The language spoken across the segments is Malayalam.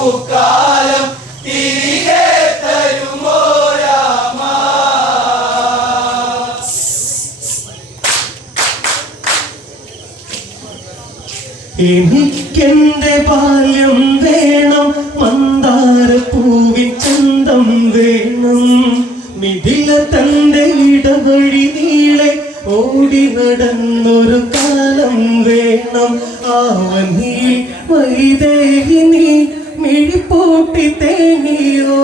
പൂക്കാലം തിരികെ എനിക്കെന്റെ ബാല്യം വേണം മന്ദാരപ്പൂവിൻ ചന്തം വേണം. മിഥില തന്റെ ഇടവഴി നീളെ ഓടി നടന്നൊരു കാലം വേണം. ആവനീ വൈദേ തേങ്ങിയോ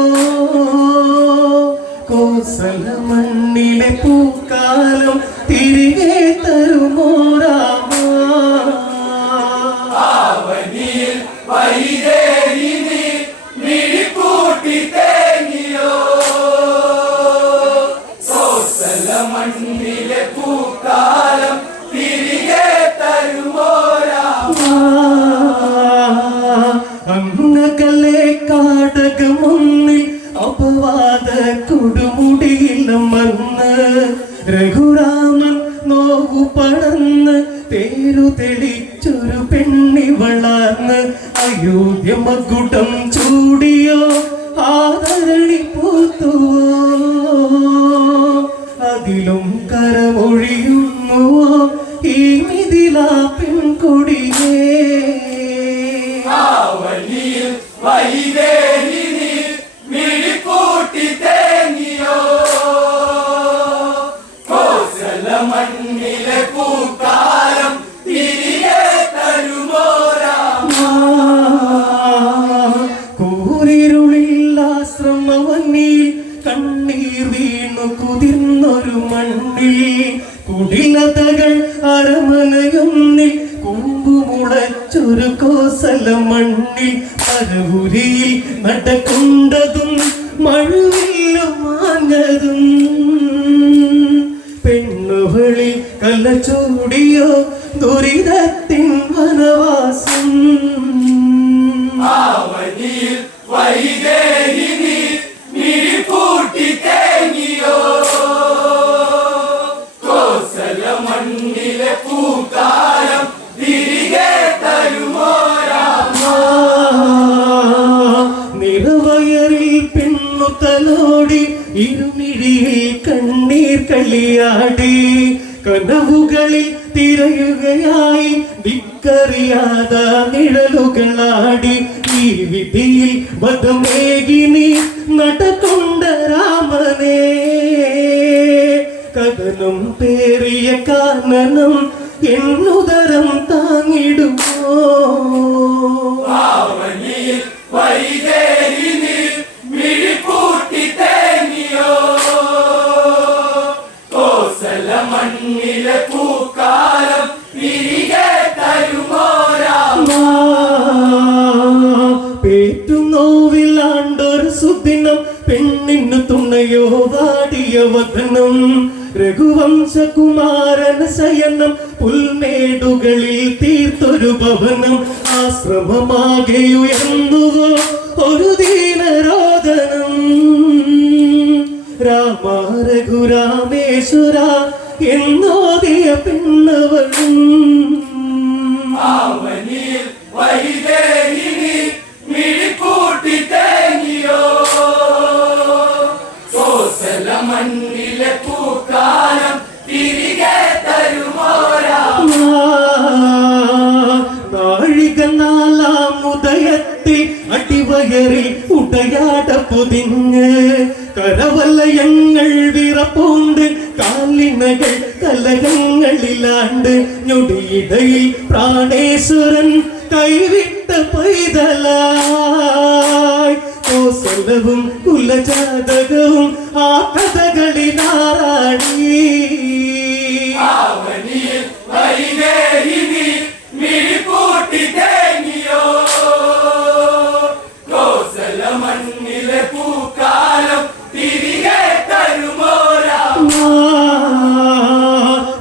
കോസല മണ്ണിലെ പൂക്കാലം തിരികെ തരുമോ രാമ? മന്ന് രഘുരാമൻ നോവു പടന്ന് തേരു തെളിച്ചൊരു പെണ്ണി വളർന്ന് അയോധ്യ മകുടം ചൂടിയോ ആദരണി അതിലും കരമൊഴിയുന്നുവോ ഈ മിഥിലാ പെൺകൊടിയേ? കൂരിരുളിൽ കണ്ണീർ വീണു കുതിർന്നൊരു മണ്ണിൽ. കുടിലതകൾ അരമനയൊന്നിൽ. കുമ്പുമുളച്ചൊരു കോസല മണ്ണിൽ. പരവുരിയിൽ നടക്കൊണ്ടതും മഴവില്ലും മാഞ്ഞതും നിറവയറിൽ പെണ്ണു തലോടി ഇരുമിഴിയിൽ കണ്ണീർ കളിയാടി കനവുകളിൽ തിരയുകയായി ദിക്കറിയാത നിഴലുകളാടി. ഈ വിധിയിൽ വധമേകിനി നടക്കൊണ്ട എന്നുദരം താങ്ങിടുമോ പേറ്റുന്നോവിലാണ്ടൊരു സുദിനം പെണ്ണിന് തുണയോ വാടിയ വദനം രഘുവംശകുമാരന ശയനം പുൽമേടുകളിൽ തീർത്തൊരു ഭവനം. ആശ്രമമാകെ ഉയർന്നുവോ ഒരു ദീനരോദനം. രാമ രഘുരാമേശ്വര എന്നോദിയ പെണ്ണവളും അടിവയറിൽ ഉടയാട പൊതിഞ്ഞ് കരവലയങ്ങൾ വിറപ്പുണ്ട് കാലിനകൾ കലകങ്ങളിലാണ്ട് ഞൊടിയിടയിൽ പ്രാണേശ്വരൻ കൈവിട്ട പൈതലായി. കോസലവും കുലജാതകവും ആ കഥകളിലാറാടി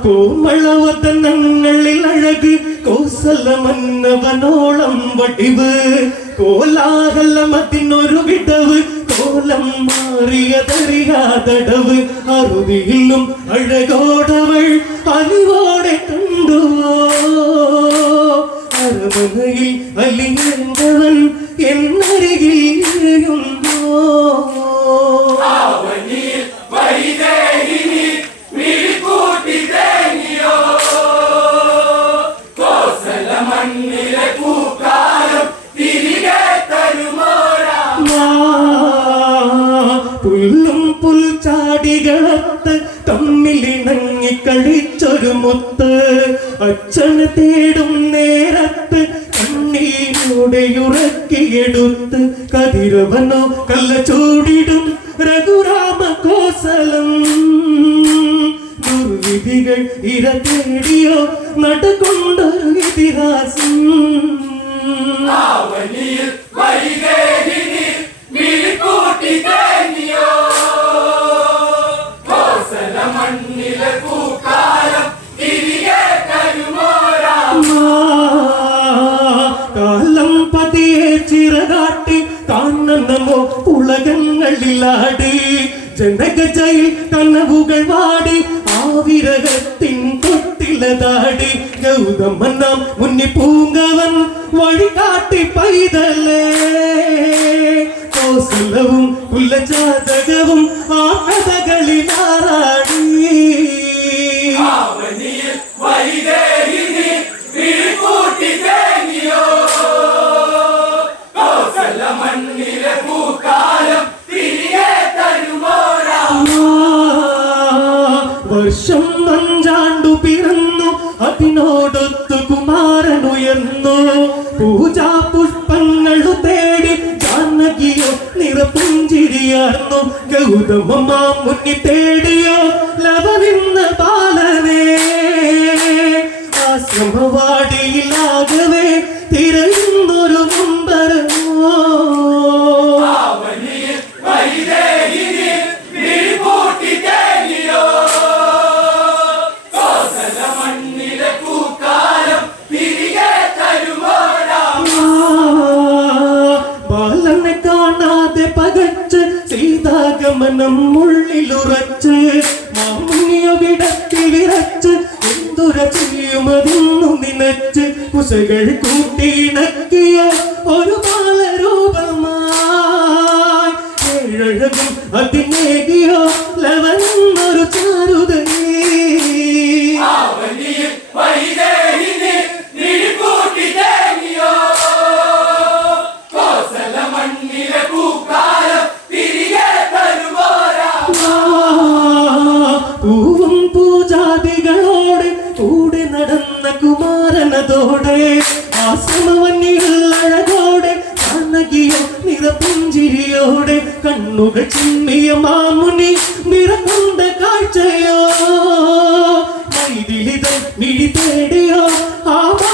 കോമളവതനങ്ങളിൽ അഴക് കോസല മന്നവനോളം വടിവ്. കോലാഹലമതിനൊരു വിടവ് കോലം മാറിയതറിയാതടവ്. അറുതിയിലും അഴകോടവൾ അലിവോടെ കണ്ടുവോ കൂടിയിടും கடலாடி ஜனகஜையில் தன்ன புகழ்வாடி ஆவிரகத்தின் தொட்டிலதாடி கௌதமன் நாம் முன்னி பூங்கவன் வழிகாட்டி பைதலே. கோசலவும் உள்ள ஜாதகவும் ஆனதகளில் ஆராடி வைதே നടന്നു. ഗൗതമമ്മ മുന്നി തേടിയോ? ലവനിന്ന പാലനേ ആശ്രമവാടിയിലാകവേ തിരയുന്നു ശമനം ഉള്ളിലുറച്ച് മാമിയ വിടത്തി വിറച്ച് എന്തുര ചെയ്യുമതെന്നു നിനച്ച് കുസകൾ കൂട്ടിയിണക്കിയ ഒരു ബാലരൂപമായി. ഏഴഴകും അതിനേകിയോ ലവൻ പുക ചിമ്മിയ മാമുനി നിറകുണ്ട കാഴ്ചയോ? വൈതിലിതൻ മിഴി തേടിയോ ആവാ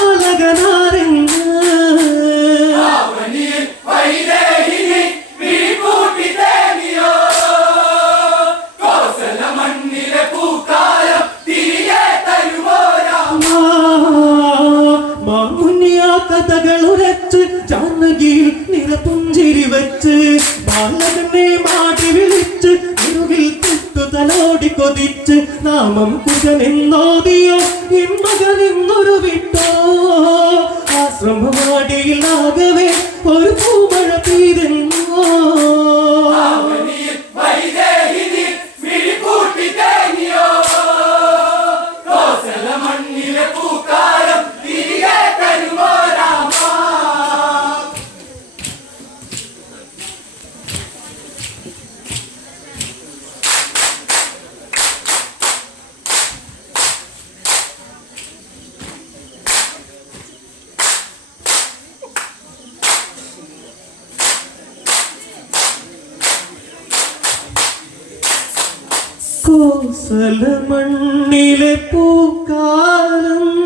കോസല മണ്ണിലെ പൂക്കാലം